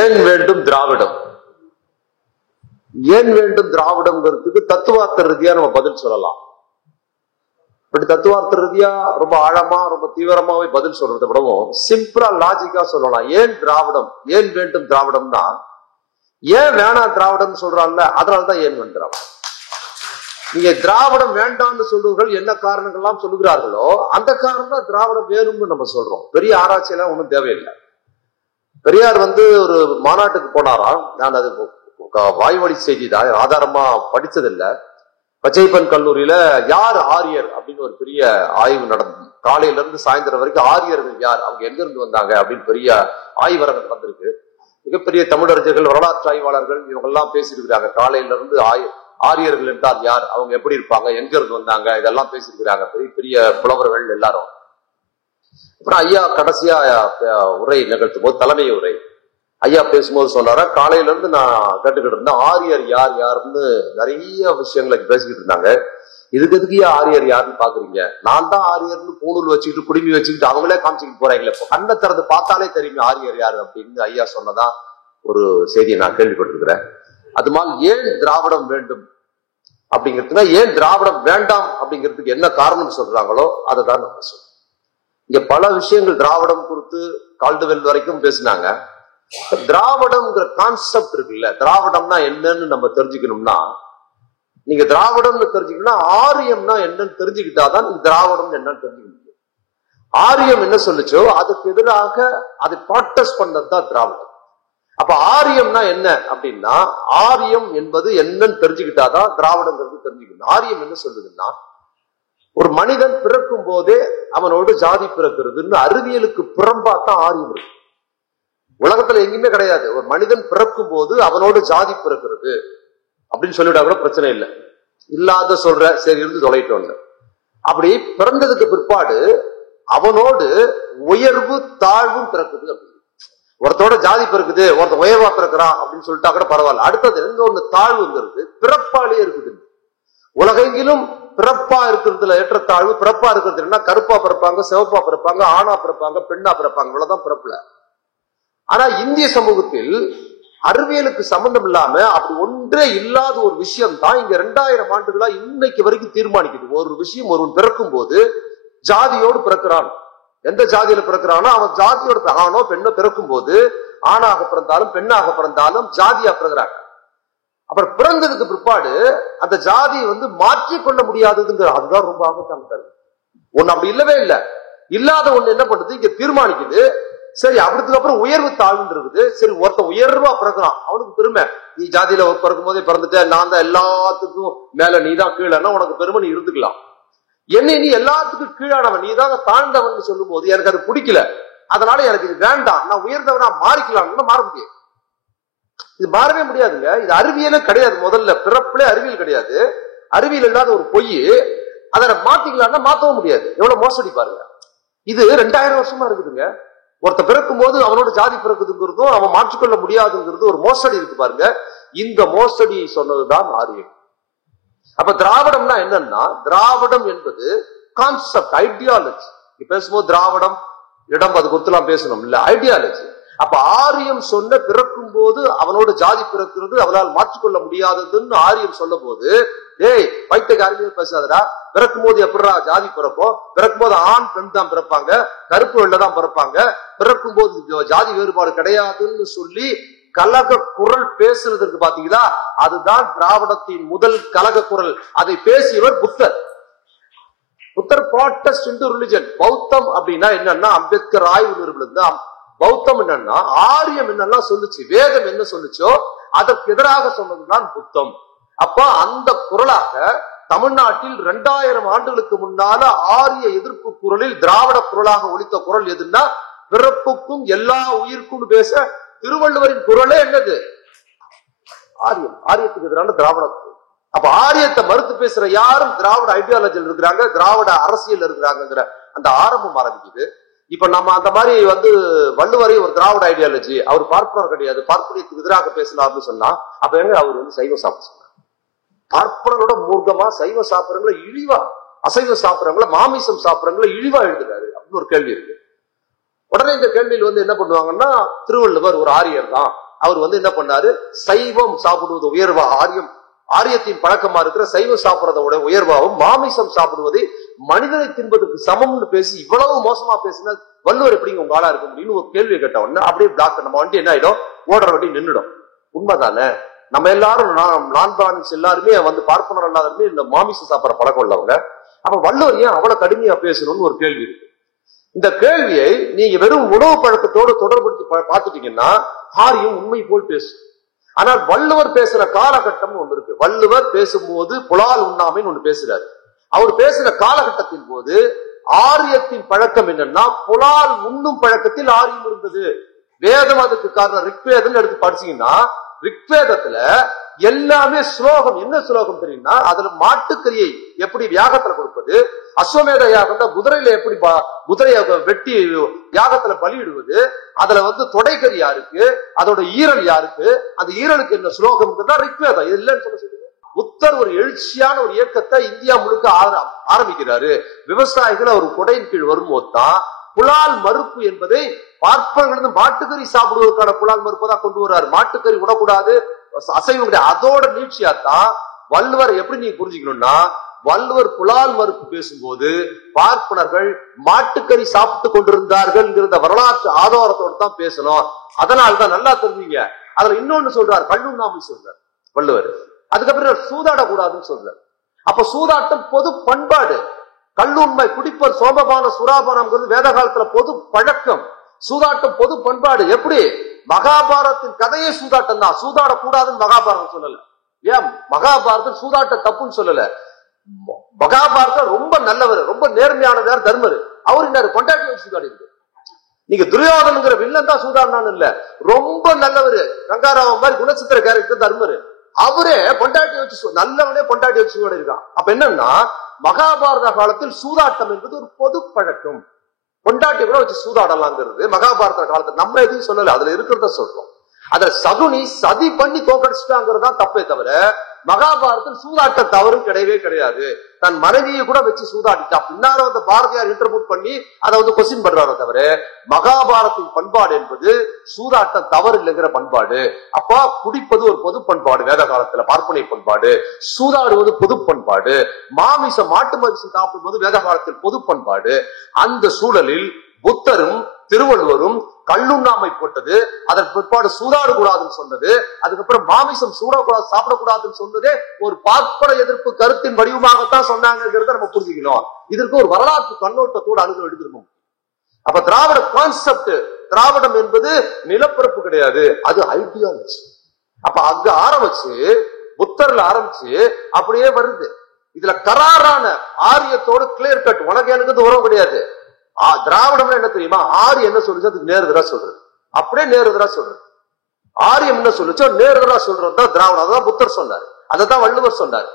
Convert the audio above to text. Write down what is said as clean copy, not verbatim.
ஏன் வேண்டும் திராவிடம்? ஏன் வேண்டும் திராவிடம்ங்கிறதுக்கு தத்துவார்த்த ரீதியா நம்ம பதில் சொல்லலாம். இப்படி தத்துவார்த்த ரீதியா ரொம்ப ஆழமா ரொம்ப தீவிரமாவே பதில் சொல்றதை விடவும் சிம்பிளா லாஜிக்கா சொல்லலாம். ஏன் திராவிடம், ஏன் வேண்டும் திராவிடம்னா, ஏன் வேணாம் திராவிடம் சொல்றாங்கல்ல, அதனாலதான் ஏன் வேண்டும். நீங்க திராவிடம் வேண்டாம்னு சொல்றவர்கள் என்ன காரணங்கள்லாம் சொல்லுகிறார்களோ அந்த காரணம் தான் திராவிடம் வேணும்னு நம்ம சொல்றோம். பெரிய ஆராய்ச்சி எல்லாம் ஒன்றும் தேவையில்லை. பெரியார் ஒரு மாநாட்டுக்கு போனாராம். நான் அது வாய்வழி செய்தி தான், ஆதாரமா படிச்சதில்லை. பச்சைப்பன் கல்லூரியில யார் ஆரியர் அப்படின்னு ஒரு பெரிய ஆய்வு நடந்தது. காலையில இருந்து சாயந்தரம் வரைக்கும் ஆரியர்கள் யார், அவங்க எங்க இருந்து வந்தாங்க அப்படின்னு பெரிய ஆய்வரங்கம் நடந்திருக்கு. மிகப்பெரிய தமிழறிஞர்கள், வரலாற்று ஆய்வாளர்கள் இவங்க எல்லாம் பேசியிருக்கிறாங்க. காலையில இருந்து ஆரியர்கள் என்றால் யார், அவங்க எப்படி இருப்பாங்க, எங்க இருந்து வந்தாங்க, இதெல்லாம் பேசியிருக்கிறாங்க பெரிய பெரிய புலவர்கள் எல்லாரும். அப்புறம் ஐயா கடைசியா உரை நிகழ்த்தும் போது, தலைமை உரை ஐயா பேசும்போது சொன்னாரா, காலையில இருந்து நான் கேட்டுக்கிட்டு இருந்தேன் ஆரியர் யார் யாருன்னு நிறைய விஷயங்களை பேசிக்கிட்டு இருந்தாங்க. இதுக்கு எதுக்கு ஆரியர் யாருன்னு பாக்குறீங்க, நான் தான் ஆரியர்னு பூணூல் வச்சுக்கிட்டு குடுமி வச்சுக்கிட்டு அவங்களே காமிச்சுக்கிட்டு போறாங்களே, கண்ணை திறந்து பார்த்தாலே தெரியுமே ஆரியர் யாரு அப்படின்னு ஐயா சொன்னதா ஒரு செய்தியை நான் கேள்விப்பட்டிருக்கிறேன். அது மாதிரி ஏன் திராவிடம் வேண்டும் அப்படிங்கிறதுனா, ஏன் திராவிடம் வேண்டாம் அப்படிங்கிறதுக்கு என்ன காரணம் சொல்றாங்களோ அதை தான் நம்ம சொல்றோம். இங்க பல விஷயங்கள் திராவிடம் குறித்து கால்டுவெல் வரைக்கும் பேசினாங்க. திராவிடம்ங்கிற கான்செப்ட் இருக்குல்ல, திராவிடம்னா என்னன்னு நம்ம தெரிஞ்சுக்கணும்னா, நீங்க திராவிடம்னு தெரிஞ்சுக்கணும்னா ஆரியம்னா என்னன்னு தெரிஞ்சுக்கிட்டாதான் நீங்க திராவிடம் என்னன்னு தெரிஞ்சுக்க முடியும். ஆரியம் என்ன சொல்லுச்சோ அதுக்கு எதிராக அதை ப்ராட்டஸ்ட் பண்ணதுதான் திராவிடம். அப்ப ஆரியம்னா என்ன அப்படின்னா, ஆரியம் என்பது என்னன்னு தெரிஞ்சுக்கிட்டாதான் திராவிடங்கிறது தெரிஞ்சுக்கணும். ஆரியம் என்ன சொல்லுதுன்னா, ஒரு மனிதன் பிறக்கும் போதே அவனோடு ஜாதி பிறக்கிறதுன்னு அறிவியலுக்கு புறம்பாத்தான் ஆரியம் இருக்கு. உலகத்துல எங்கேயுமே கிடையாது ஒரு மனிதன் பிறக்கும் போது அவனோடு ஜாதி பிறக்கிறது அப்படின்னு சொல்லிவிட்டா கூட பிரச்சனை இல்லை. இல்லாத சொல்ற சரி இருந்து தொலைட்டோன்னு. அப்படி பிறந்ததுக்கு பிற்பாடு அவனோடு உயர்வு தாழ்வும் பிறக்குது. அப்படி ஒருத்தோட ஜாதி பிறக்குது, ஒருத்த உயர்வா பிறக்கிறான் அப்படின்னு சொல்லிட்டா கூட பரவாயில்ல. அடுத்தது இன்னொன்னு தாழ்வுங்கிறது பிறப்பாலே இருக்குது. உலகெங்கிலும் பிறப்பா இருக்கிறதுல ஏற்றத்தாழ்வு. பிறப்பா இருக்கிறது என்ன, கருப்பா பிறப்பாங்க, சிவப்பா பிறப்பாங்க, ஆணா பிறப்பாங்க, பெண்ணா பிறப்பாங்க, இவ்வளவுதான் பிறப்புல. ஆனா இந்திய சமூகத்தில் அறிவியலுக்கு சம்பந்தம் இல்லாம அப்படி ஒன்றே இல்லாத ஒரு விஷயம் தான் இங்க 2000 ஆண்டுகளா இன்னைக்கு வரைக்கும் தீர்மானிக்குது. ஒரு விஷயம் ஒருவன் பிறக்கும் போது ஜாதியோடு பிறக்கிறான். எந்த ஜாதியில பிறக்கிறானோ அவன் ஜாதியோட, ஆணோ பெண்ணோ பிறக்கும் போது ஆணாக பிறந்தாலும் பெண்ணாக பிறந்தாலும் ஜாதியா பிறகுறாங்க. அப்புறம் பிறந்ததுக்கு பிற்பாடு அந்த ஜாதியை மாற்றிக்கொள்ள முடியாததுங்கிற, அதுதான் ரொம்ப ஆபத்தான ஒண்ணு. அப்படி இல்லவே இல்லை. இல்லாத ஒண்ணு என்ன பண்ணுது, இங்க தீர்மானிக்குது. சரி, அப்படிதுக்கு அப்புறம் உயர்வு தாழ்வு இருக்குது. சரி, ஒருத்த உயர்வா பிறக்கிறான், அவனுக்கு பெருமை. நீ ஜாதியில பிறக்கும் போதே பிறந்துட்ட, நான் தான் எல்லாத்துக்கும் மேல, நீ தான் கீழேன்னா உனக்கு பெருமை, நீ இருந்துக்கலாம். என்ன நீ எல்லாத்துக்கும் கீழானவன், நீ தான் தாழ்ந்தவன் சொல்லும் போது எனக்கு அது பிடிக்கல, அதனால எனக்கு இது வேண்டாம், நான் உயர்ந்தவனா மாறிக்கலாம்னு மாற முடியும். இது மாறவே முடியாதுங்க. இது அறிவியலே கிடையாது. முதல்ல பிறப்புலே அறிவியல் கிடையாது. அறிவியல் இல்லாத ஒரு பொய். அதை மாத்திக்கலாம்னா மாத்தவும் முடியாது. எவ்வளவு மோசடி பாருங்க. இது 2000 வருஷமா இருக்குதுங்க. ஒருத்த பிறக்கும் போது அவனோட ஜாதி பிறக்குதுங்கிறதும் அவன் மாற்றிக்கொள்ள முடியாதுங்கிறது ஒரு மோசடி இருக்கு பாருங்க. இந்த மோசடி சொன்னதுதான் ஆரியம். அப்ப திராவிடம்னா என்னன்னா, திராவிடம் என்பது கான்செப்ட், ஐடியாலஜி. பேசும்போது திராவிடம் இடம் அது குறித்துலாம் பேசணும் இல்ல, ஐடியாலஜி. அப்ப ஆரியம் சொன்ன பிறக்கும் போது அவனோட ஜாதி பிறக்கிறது அவனால் மாற்றிக்கொள்ள முடியாததுன்னு ஆரியம் சொல்ல போது, ஏய் பைத்தியக்காரங்க பேசாதடா, பிறக்கும் போது எப்படா ஜாதி பிறப்போம், பிறக்கும் போது ஆண் பெண் தான் பிறப்பாங்க, கருப்பு வெள்ளதான் பிறப்பாங்க, பிறக்கும் போது ஜாதி வேறுபாடு கிடையாதுன்னு சொல்லி கலக குரல் பேசுறதுக்கு பாத்தீங்களா, அதுதான் திராவிடத்தின் முதல் கலக குரல். அதை பேசியவர் புத்தர். புத்தர் ப்ராட்டஸ்ட் இன்டு ரிலிஜன். பௌத்தம் அப்படின்னா என்னன்னா, அம்பேத்கர் ஆய்வு நிறுவனம். பௌத்தம் என்னன்னா ஆரியம் என்னன்னா சொல்லுச்சு, வேதம் என்ன சொல்லுச்சோ அதற்கு எதிராக சொன்னதுதான் புத்தம். அப்ப அந்த குரலாக தமிழ்நாட்டில் 2000 ஆண்டுகளுக்கு முன்னால ஆரிய எதிர்ப்பு குரலில் திராவிட குரலாக ஒலித்த குரல் எதுன்னா, பிறப்புக்கும் எல்லா உயிர்க்கும் பேச திருவள்ளுவரின் குரலே என்னது, ஆரியம். ஆரியத்துக்கு எதிரான திராவிட குரல். அப்ப ஆரியத்தை மறுத்து பேசுற யாரும் திராவிட ஐடியாலஜியில் இருக்கிறாங்க, திராவிட அரசியல் இருக்கிறாங்கிற அந்த ஆரம்பம் ஆரம்பிக்குது. இப்ப நம்ம அந்த மாதிரி வள்ளுவரை ஒரு திராவிட ஐடியாலஜி, அவர் பார்ப்பனர் கிடையாது, பார்ப்பனியத்துக்கு எதிராக பேசினார்னு சொன்னா, அப்ப எங்க அவர் சைவ சாப்பிட சொன்னார். பார்ப்பனரோட மூர்க்கமா சைவ சாப்பிடறவங்கள இழிவா, அசைவ சாப்பிடறவங்கள, மாமிசம் சாப்பிடறவங்கள இழிவா எழுதுறாரு அப்படின்னு ஒரு கேள்வி இருக்கு. உடனே இந்த கேள்வியில் என்ன பண்ணுவாங்கன்னா, திருவள்ளுவர் ஒரு ஆரியர் தான், அவர் என்ன பண்ணாரு, சைவம் சாப்பிடுவது உயர்வா, ஆரியத்தின் பழக்கமா இருக்கிற சைவம் சாப்பிடுறத உயர்வாகவும் மாமிசம் சாப்பிடுவதை மனிதனை தின்பதற்கு சமம்னு பேசி இவ்வளவு மோசமா பேசினா வள்ளுவர் எப்படிங்க உங்க ஆளா இருக்க முடியும்னு ஒரு கேள்வி கேட்ட உடனே அப்படியே பிளாக், நம்ம வண்டி என்ன ஆயிடும், ஓடுற வண்டி நின்றுடும். உண்மைதானே? நம்ம எல்லாரும் நான் எல்லாருமே பார்ப்பனர் எல்லாருமே இந்த மாமிசம் சாப்பிட்ற பழக்கம் உள்ளவங்க. அப்ப வள்ளுவர் ஏன் அவ்வளவு கடுமையா பேசணும்னு ஒரு கேள்வி இருக்கு. இந்த கேள்வியை நீங்க வெறும் உணவு பழக்கத்தோடு தொடர்புபடுத்தி பார்த்துட்டீங்கன்னா ஆரியம் உண்மை போல் பேசும். ஆனால் வள்ளுவர் பேசுற காலகட்டம் ஒன்று இருக்கு. வள்ளுவர் பேசும்போது புலால் உண்ணாமைன்னு ஒண்ணு பேசுறாரு. அவர் பேசுற காலகட்டத்தின் போது ஆரியத்தின் பழக்கம் என்னன்னா, புலால் உண்ணும் பழக்கத்தில் ஆரியம் இருந்தது. வேதம் அதுக்கு காரணம். ரிக்வேதம் எடுத்து படிச்சீங்கன்னா ரிக்வேதத்துல எல்லாமே ஸ்லோகம். என்ன ஸ்லோகம் தெரியும்னா, அதுல மாட்டுக்கரியை எப்படி யாகத்துல கொடுப்பது, அஸ்வமேத யாகம் குதிரையில எப்படி குதிரையை வெட்டி யாகத்துல பலியிடுவது, அதுல தொடைக்கறி யாருக்கு, அதோட ஈரல் யாருக்கு, அந்த ஈரலுக்கு என்ன ஸ்லோகம் ரிக்வேதம். இது இல்லைன்னு சொல்லுங்க. புத்தர் ஒரு எழுச்சியான ஒரு இயக்கத்தை இந்தியா முழுக்க ஆரம்பிக்கிறாரு. விவசாயிகள் அவர் கொடையின் கீழ் வரும்போது தான் புலால் மறுப்பு என்பதை பார்ப்பவர்கள் மாட்டுக்கறி சாப்பிடுவதற்கான புலால் மறுப்பு தான் கொண்டு வர்றாரு. மாட்டுக்கறி விடக்கூடாது, அசைவம் கிடையாது. அதோட நீட்சியாத்தான் வள்ளுவர் எப்படி நீங்க புரிஞ்சுக்கணும்னா, வள்ளுவர் புலால் மறுப்பு பேசும்போது பார்ப்பனர்கள் மாட்டுக்கறி சாப்பிட்டு கொண்டிருந்தார்கள் வரலாற்று ஆதாரத்தோடு தான் பேசணும். அதனால்தான் நல்லா தெரிஞ்சீங்க. அதுல இன்னொன்னு சொல்றாரு, கல்லுண்ணாமை சொல்றாரு வள்ளுவர். அதுக்கப்புறம் சூதாடக்கூடாதுன்னு சொல்றாரு. அப்ப சூதாட்டம் பொது பண்பாடு. கல்லுண்மை, குடிப்பர், சோமபான, சுராபானம் வேத காலத்துல பொது பழக்கம். சூதாட்டம் பொது பண்பாடு. எப்படி? மகாபாரதத்தின் கதையே சூதாட்டம் தான். சூதாடக்கூடாதுன்னு மகாபாரதம் சொல்லல. ஏன் மகாபாரதம் சூதாட்டம் தப்புன்னு சொல்லல. மகாபாரதம் ரொம்ப நல்லவர், ரொம்ப நேர்மையானவர் தர்மர். அவர் என்ன கொண்டாட்டி வச்சு சூதாடி இருக்கு. நீங்க துரியோதனங்கிற வில்லன் தான் சூதாடினான்னு இல்ல, ரொம்ப நல்லவர். ரங்காராவன் மாதிரி குணச்சித்திர கேரக்டர் தர்மர். அவரே பொண்டாட்டி வச்சு நல்லவனே பொண்டாட்டி வச்சு சூதாடி இருக்கான். அப்ப என்னன்னா, மகாபாரத காலத்தில் சூதாட்டம் என்பது ஒரு பொது பழக்கம். பொண்டாட்டி கூட வச்சு சூதாடலாங்கிறது மகாபாரத காலத்துல நம்ம எதுவும் சொல்லல, அதுல இருக்கிறத சொல்றோம். அதுல சகுனி சதி பண்ணி தோக்கடிச்சுட்டாங்கிறதா தப்பே தவிர மகாபாரதத்தில் சூதாட்டம் தவறும் கிடையவே கிடையாது. தன் மனைவியை கூட வச்சு சூதாடிட்டா பின்னாலும் பாரதியார் இன்டர்பிரட் பண்ணி அதை கொஸ்டின் பண்றாரு தவிர மகாபாரதத்தின் பண்பாடு என்பது சூதாட்டம் தவறு இல்லைங்கிற பண்பாடு. அப்பா குடிப்பது ஒரு பொது பண்பாடு, வேத காலத்துல பார்ப்பனை பண்பாடு. சூதாடுவது பொது பண்பாடு. மாமிசம், மாட்டு மாமிசம் சாப்பிடுவது வேத காலத்தில் பொது பண்பாடு. அந்த சூழலில் புத்தரும் திருவள்ளுவரும் கல்லுண்ணாமை போட்டது, அதன் பிற்பாடு சூதாடக்கூடாதுன்னு சொன்னது, அதுக்கப்புறம் மாமிசம் சூடக்கூடாது சாப்பிடக்கூடாதுன்னு சொன்னதே ஒரு பார்ப்பன எதிர்ப்பு கருத்தின் வடிவமாகத்தான் சொன்னாங்கிறத நம்ம புரிஞ்சுக்கணும். இதற்கு ஒரு வரலாற்று கண்ணோட்டத்தோடு அணுகல் எடுக்கணும். அப்ப திராவிட கான்செப்ட், திராவிடம் என்பது நிலப்பரப்பு கிடையாது, அது ஐடியாலஜி. அப்ப அங்க ஆரம்பிச்சு புத்தர்ல ஆரம்பிச்சு அப்படியே வருது. இதுல கராரான ஆரியத்தோடு கிளியர் கட், உனக்கு எனக்கு உறவு கிடையாது. திராவிடம் என்ன தெரியுமா? ஆரியம் என்ன சொல்லுச்சு அதுக்கு நேர்தரா சொல்றது, அப்படியே நேர்தரா சொல்றது. ஆரியம் என்ன சொல்லுச்சோ நேர்தரா சொல்றதுதான் திராவிடம். அதான் புத்தர் சொன்னாரு, அதான் வள்ளுவர் சொன்னார்.